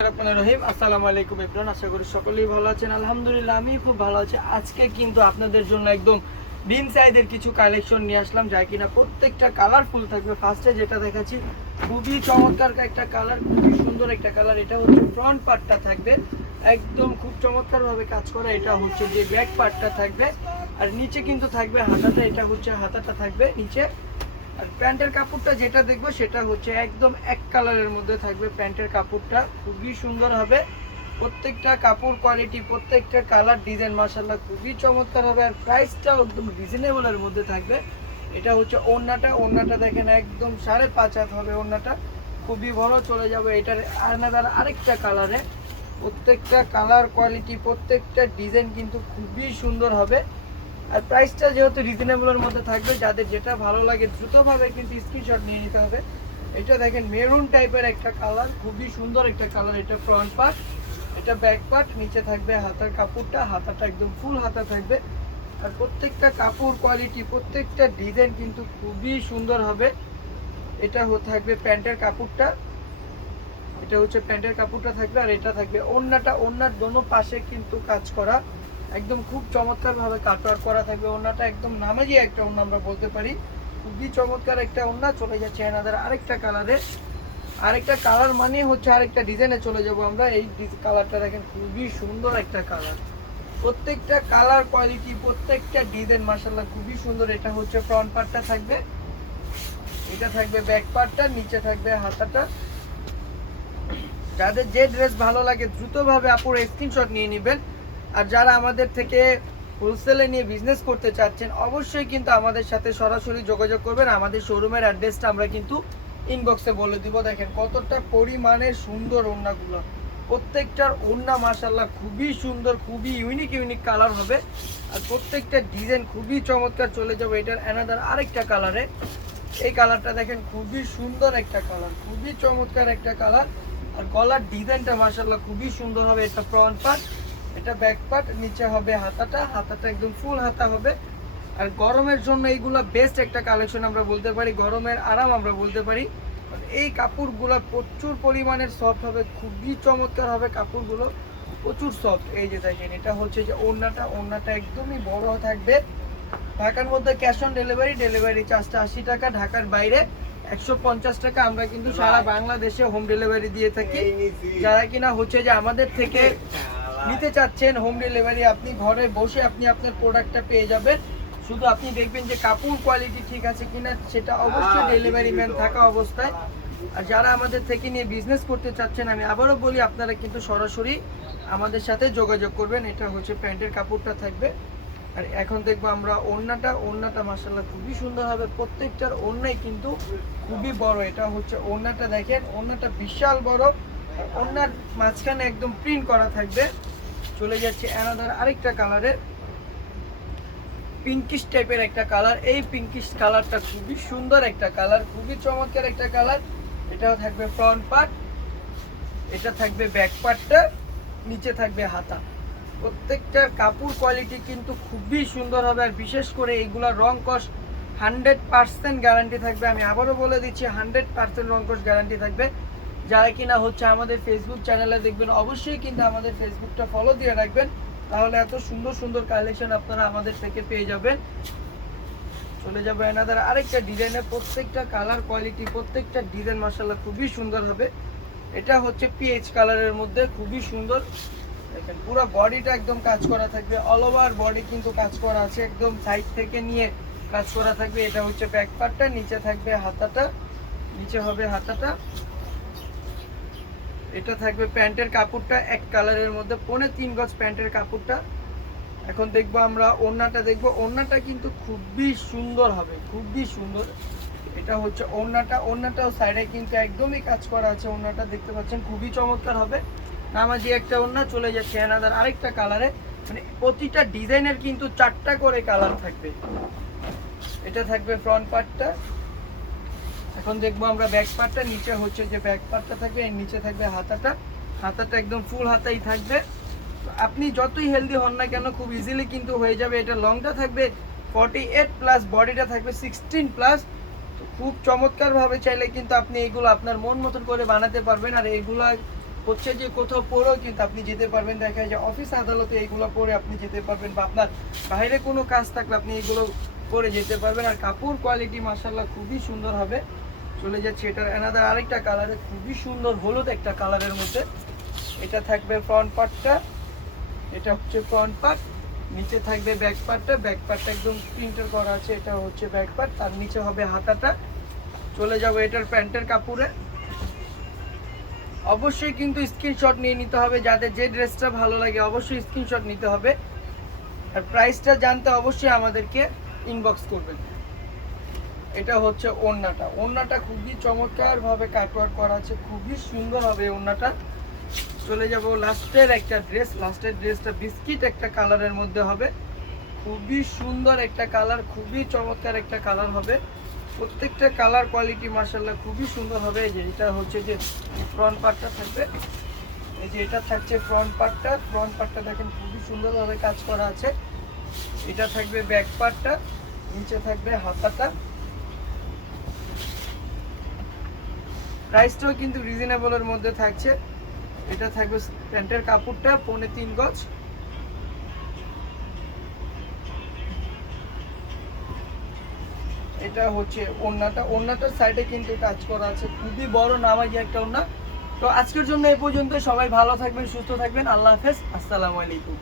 যেটা দেখাচ্ছি, খুবই চমৎকার একটা কালার খুবই সুন্দর একটা কালার এটা হচ্ছে ফ্রন্ট পার্টটা থাকবে। একদম খুব চমৎকার ভাবে কাজ করা। এটা হচ্ছে যে ব্যাক পার্টটা থাকবে। আর নিচে কিন্তু থাকবে হাতাটা, এটা হচ্ছে হাতাটা থাকবে। নিচে আর প্যান্টের কাপড়টা যেটা দেখব সেটা হচ্ছে একদম এক কালারের মধ্যে থাকবে প্যান্টের কাপড়টা। খুবই সুন্দর হবে। প্রত্যেকটা কাপড় কোয়ালিটি প্রত্যেকটা কালার ডিজাইন মাসাল্লাহ খুবই চমৎকার হবে। আর প্রাইসটাও একদম রিজনেবলের মধ্যে থাকবে। এটা হচ্ছে ওড়নাটা। ওড়নাটা দেখেন একদম সাড়ে পাঁচ হাত হবে ওড়নাটা। খুবই বড়, চলে যাবে এটার আনাদার আরেকটা কালারে প্রত্যেকটা কালার কোয়ালিটি প্রত্যেকটা ডিজাইন কিন্তু খুবই সুন্দর হবে। আর প্রাইসটা যেহেতু রিজনেবলের মধ্যে থাকবে, যাদের যেটা ভালো লাগে দ্রুতভাবে কিন্তু স্ক্রিনশট নিয়ে নিতে হবে। এটা দেখেন মেরুন টাইপের একটা কালার খুবই সুন্দর একটা কালার এটা ফ্রন্ট পার্ট এটা ব্যাক পার্ট নিচে থাকবে হাতার কাপড়টা, হাতাটা একদম ফুল হাতা থাকবে। আর প্রত্যেকটা কাপড় কোয়ালিটি প্রত্যেকটা ডিজাইন কিন্তু খুবই সুন্দর হবে। এটা থাকবে প্যান্টের কাপড়টা। এটা হচ্ছে প্যান্টের কাপড়টা থাকবে আর এটা থাকবে ওড়নাটা। ওড়নার দোনো পাশে কিন্তু কাজ করা। একদম খুব চমৎকার ভাবে কাটওয়ার করা থাকবে ওড়নাটা, একদম নামে নামাজি একটা ওড়না আমরা বলতে পারি। খুবই চমৎকার একটা ওড়না, চলে যাচ্ছে এনাদের আরেকটা কালারে আরেকটা কালার মানে হচ্ছে আরেকটা ডিজাইনে চলে যাব আমরা। এই কালারটা দেখেন, খুবই সুন্দর একটা কালার প্রত্যেকটা কালার কোয়ালিটি প্রত্যেকটা ডিজাইন মার্শাল্লাহ খুবই সুন্দর। এটা হচ্ছে ফ্রন্ট পার্টটা থাকবে। এটা থাকবে ব্যাক পার্টটা নিচে থাকবে হাতাটা। যাদের যে ড্রেস ভালো লাগে, দ্রুতভাবে আপুর স্ক্রিনশট নিয়ে নেবেন। আর যারা আমাদের থেকে হোলসেলে নিয়ে বিজনেস করতে চাচ্ছেন, অবশ্যই কিন্তু আমাদের সাথে সরাসরি যোগাযোগ করবেন। আমাদের শোরুমের অ্যাড্রেসটা আমরা কিন্তু ইনবক্সে বলে দিব। দেখেন কতটা পরিমাণের সুন্দর ওড়নাগুলো। প্রত্যেকটার ওড়না মাসাল্লাহ খুবই সুন্দর, খুবই ইউনিক ইউনিক কালার হবে। আর প্রত্যেকটা ডিজাইন খুবই চমৎকার চলে যাবে। এটার অ্যানাদার আরেকটা কালারে এই কালারটা দেখেন, খুবই সুন্দর একটা কালার খুবই চমৎকার একটা কালার আর গলার ডিজাইনটা মাসাল্লাহ খুবই সুন্দর হবে। এটা ফ্রন্ট পার্ট এটা ব্যাক পার্ট নিচে হবে হাতাটা হাতাটা একদম ফুল হাতা হবে। আর গরমের জন্য এইগুলা বেস্ট একটা কালেকশন আমরা বলতে পারি, গরমের আরাম আমরা বলতে পারি। এই কাপড়গুলো প্রচুর পরিমাণের সফট হবে, খুবই চমৎকার হবে কাপড়গুলো, প্রচুর সফট এই যে দেখেন, এটা হচ্ছে যে ওড়নাটা ওড়নাটা একদমই বড় থাকবে। ঢাকার মধ্যে ক্যাশ অন ডেলিভারি ডেলিভারি চার্জটা আশি টাকা, ঢাকার বাইরে একশো পঞ্চাশ টাকা। আমরা কিন্তু সারা বাংলাদেশে হোম ডেলিভারি দিয়ে থাকি। যারা কিনা হচ্ছে যে আমাদের থেকে নিতে চাচ্ছেন হোম ডেলিভারি আপনি ঘরে বসে আপনি আপনার প্রোডাক্টটা পেয়ে যাবেন। শুধু আপনি দেখবেন যে কাপড় কোয়ালিটি ঠিক আছে কিনা সেটা অবশ্যই ডেলিভারি ম্যান থাকা অবস্থায়। আর যারা আমাদের থেকে নিয়ে বিজনেস করতে চাচ্ছেন আমি আবারও বলি আপনারা কিন্তু সরাসরি আমাদের সাথে যোগাযোগ করবেন। এটা হচ্ছে প্যান্টের কাপড়টা থাকবে। আর এখন দেখব আমরা ওড়নাটা ওড়নাটা মাসাল্লাহ খুবই সুন্দর হবে। প্রত্যেকটার ওড়নাই কিন্তু খুবই বড়। এটা হচ্ছে ওড়নাটা দেখেন ওড়নাটা বিশাল বড়। ওড়নার মাঝখানে একদম প্রিন্ট করা থাকবে। চলে যাচ্ছে অ্যানাদার আরেকটা কালারের পিঙ্কিশ টাইপের একটা কালার এই পিঙ্কিশ কালারটা খুবই সুন্দর একটা কালার খুবই চমৎকার একটা কালার এটাও থাকবে ফ্রন্ট পার্ট এটা থাকবে ব্যাক পার্টটা নিচে থাকবে হাতা। প্রত্যেকটার কাপড় কোয়ালিটি কিন্তু খুবই সুন্দর হবে আর বিশেষ করে এইগুলা রং কস হান্ড্রেড পার্সেন্ট গ্যারান্টি থাকবে। আমি আবারও বলে দিচ্ছি হান্ড্রেড পার্সেন্ট রং কস গ্যারান্টি থাকবে। যারা কিনা হচ্ছে আমাদের ফেসবুক চ্যানেলে দেখবেন, অবশ্যই কিন্তু আমাদের ফেসবুকটা ফলো দিয়ে রাখবেন। তাহলে এত সুন্দর সুন্দর কালেকশন আপনারা আমাদের থেকে পেয়ে যাবেন। চলে যাবে এনাদের আরেকটা ডিজাইনের প্রত্যেকটা কালার কোয়ালিটি প্রত্যেকটা ডিজাইন মাসাল্লাহ খুবই সুন্দর হবে। এটা হচ্ছে পিএইচ কালারের মধ্যে, খুবই সুন্দর। দেখেন, পুরো বডিটা একদম কাজ করা থাকবে। অল ওভার বডি কিন্তু কাজ করা আছে, একদম সাইড থেকে নিয়ে কাজ করা থাকবে। এটা হচ্ছে ব্যাক পার্টটা নিচে থাকবে হাতাটা। নিচে হবে হাতাটা। এটা থাকবে প্যান্টের কাপড়টা, এক কালারের মধ্যে, পৌনে তিন গজ প্যান্টের কাপড়টা। এখন দেখব আমরা ওড়নাটা, দেখব ওড়নাটা কিন্তু খুবই সুন্দর হবে, খুবই সুন্দর। এটা হচ্ছে ওড়নাটা, ওড়নাটাও সাইডে কিন্তু একদমই কাজ করা আছে, ওড়নাটা দেখতে পাচ্ছেন, খুবই চমৎকার হবে। নামাজি একটা ওড়না চলে যাচ্ছে এনাদার আরেকটা কালারে মানে প্রতিটা ডিজাইনের কিন্তু চারটা করে কালার থাকবে। এটা থাকবে ফ্রন্ট পার্টটা এখন দেখব আমরা ব্যাক পার্টটা নিচে হচ্ছে যে ব্যাক পার্টটা থাকবে এর নিচে থাকবে হাতাটা। হাতাটা একদম ফুল হাতাই থাকবে। আপনি যতই হেলদি হন না কেন, খুব ইজিলি কিন্তু হয়ে যাবে। এটা লংটা থাকবে ফর্টি প্লাস বডিটা থাকবে সিক্সটিন প্লাস খুব চমৎকারভাবে চাইলে কিন্তু আপনি এগুলো আপনার মন মতন করে বানাতে পারবেন। আর এগুলো হচ্ছে যে কোথাও পরেও কিন্তু আপনি যেতে পারবেন। দেখা যায় অফিস আদালতে এইগুলো পরে আপনি যেতে পারবেন বা আপনার বাইরে কোনো কাজ থাকলে আপনি এগুলো পরে যেতে পারবেন। আর কাপড় কোয়ালিটি মাসাল্লাহ খুবই সুন্দর হবে। চলে যাচ্ছে এটার এনাদার আরেকটা কালারে খুবই সুন্দর হলুদ একটা কালারের মধ্যে। এটা থাকবে ফ্রন্ট পার্টটা এটা হচ্ছে ফ্রন্ট পার্ট নিচে থাকবে ব্যাক পার্টটা ব্যাক পার্টটা একদম প্রিন্টার করা আছে, এটা হচ্ছে ব্যাক পার্ট তার নিচে হবে হাতাটা। চলে যাব এটার প্যান্টের কাপড়ে। অবশ্যই কিন্তু স্ক্রিনশট নিয়ে নিতে হবে, যাদের যে ড্রেসটা ভালো লাগে অবশ্যই স্ক্রিনশট নিতে হবে। আর প্রাইসটা জানতে অবশ্যই আমাদেরকে ইনবক্স করবেন। এটা হচ্ছে ওড়নাটা। ওড়নাটা খুবই চমৎকারভাবে কাটওয়ার্ক করা আছে খুবই সুন্দর হবে এই ওড়নাটা। চলে যাব লাস্টের একটা ড্রেস। লাস্টের ড্রেসটা বিস্কিট একটা কালারের মধ্যে হবে। খুবই সুন্দর একটা কালার, খুবই চমৎকার একটা কালার হবে। প্রত্যেকটা কালার কোয়ালিটি মার্শাল্লাহ খুবই সুন্দর হবে। এই যে এটা হচ্ছে যে ফ্রন্ট পার্টটা থাকবে। এই যে এটা থাকছে ফ্রন্ট পার্টটা। ফ্রন্ট পার্টটা দেখেন খুবই সুন্দরভাবে কাজ করা আছে। এটা থাকবে ব্যাক পার্টটা, নিচে থাকবে হাতাটা। প্রাইসটাও কিন্তু রিজনেবলের মধ্যে থাকছে। এটা থাকবে প্যান্টের কাপড়টা, পৌনে তিন গজ। এটা হচ্ছে ওড়নাটা। ওড়নাটার সাইডে কিন্তু কাজ করা আছে। খুবই বড়, নামাজি একটা ওড়না। তো আজকের জন্য এই পর্যন্ত সবাই ভালো থাকবেন, সুস্থ থাকবেন। আল্লাহ হাফেজ। আসসালামু আলাইকুম।